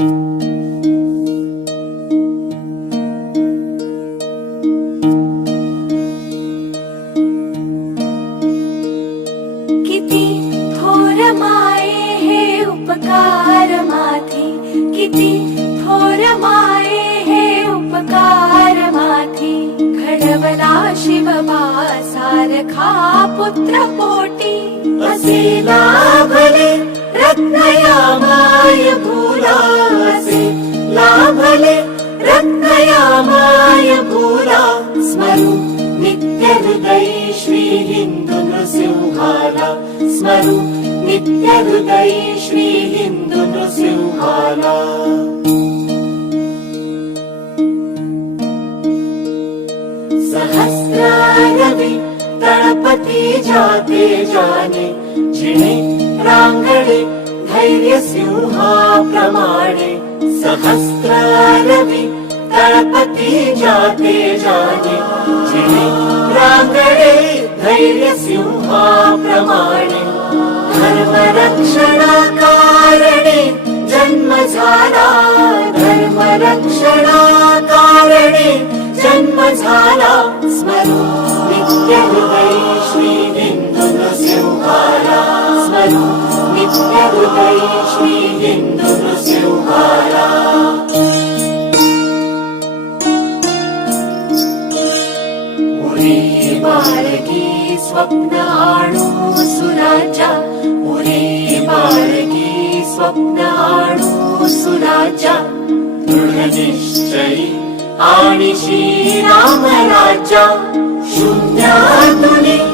हे उपकार किती थोर माये उपकार माथी. घडवला शिवबा सारखा पुत्र पोटी असे लाभले रत्नया माय असे लाभले रत्नया भूला स्मरू। नित्य हृदय श्री नृसिंहाला स्मरू। नित्य हृदय श्री नृसिंहाला सहस्रारवि तळपती जाते जाने जिणे रांगणे धैर्य सिंहाप्रमाणे सहस्रारवि तळपती जाते जाने। जिणे रांगणे धैर्य सिंहाप्रमाणे धर्मरक्षणाकारणे जन्म झाला धर्मरक्षणाकारणे जन्म झाला स्मरू नित्य हृदय उरे बाळगी स्वप्न आणू सुराजा. उरी बाळगी स्वप्न आणू सुराजा. दृढ निश्चयी आणि श्रीराम राजा. शून्यातुनी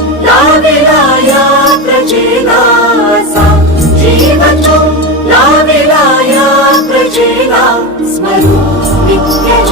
लाविला या प्रजेला असा जीव तो लाविला या प्रजेला स्मरू नित्य